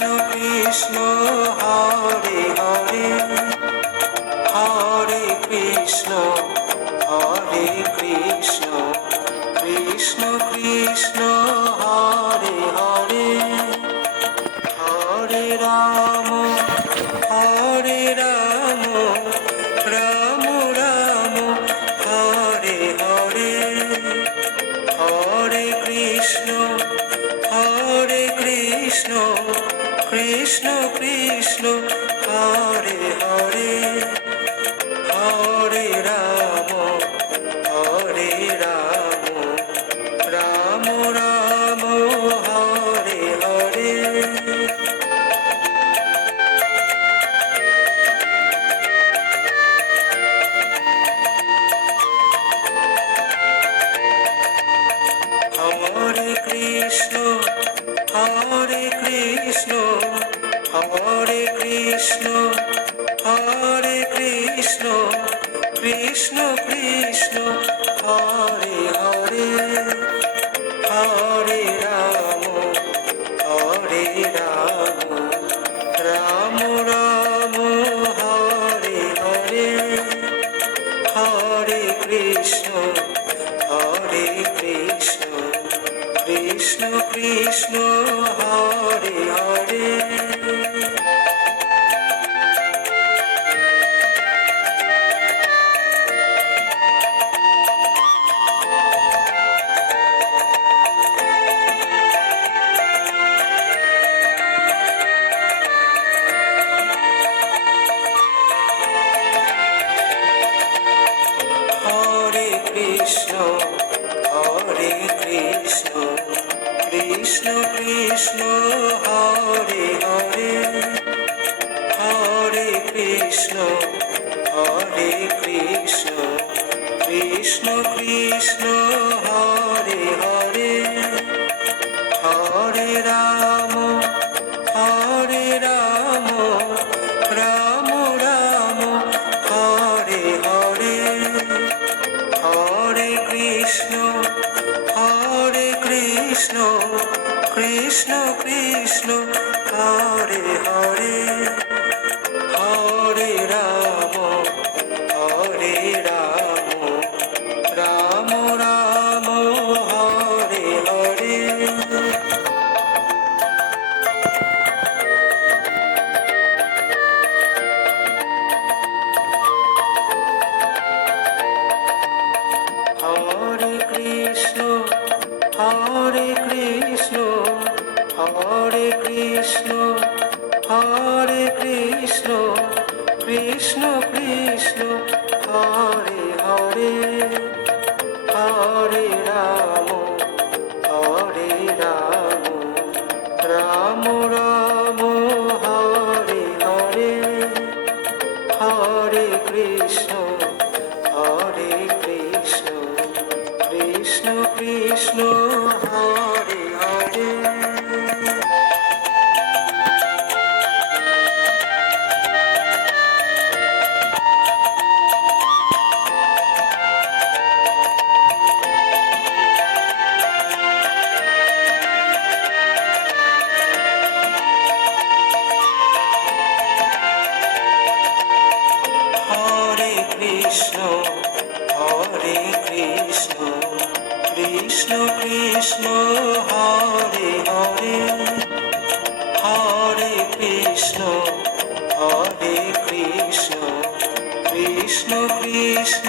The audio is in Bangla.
কৃষ্ণ হরে হরে, হরে কৃষ্ণ কৃষ্ণ কৃষ্ণ হরে হরে, হরে রাম রাম রাম হরে হরে, হরে কৃষ্ণ কৃষ্ণ কৃষ্ণ হরে হরে, হরে রাম রাম রাম হরে হরে। হরে কৃষ্ণ কৃষ্ণ কৃষ্ণ হরে হরে, হরে রাম রাম রাম হরে হরে, হরে কৃষ্ণ কৃষ্ণ কৃষ্ণ হরে হরে। কৃষ্ণ কৃষ্ণ হরে হরে, হরে কৃষ্ণ কৃষ্ণ কৃষ্ণ হরে হরে, হরে রাম রাম রাম হরে হরে, হরে কৃষ্ণ কৃষ্ণ কৃষ্ণ হরে হরে, হরে রাম রাম রাম হরে হরে। হরে কৃষ্ণ কৃষ্ণ কৃষ্ণ হরে হরে, হরে রাম রাম রাম হরে হরে, হরে কৃষ্ণ কৃষ্ণ কৃষ্ণ হরে হরে। কৃষ্ণ কৃষ্ণ হরে হরে, হরে কৃষ্ণ কৃষ্ণ কৃষ্ণ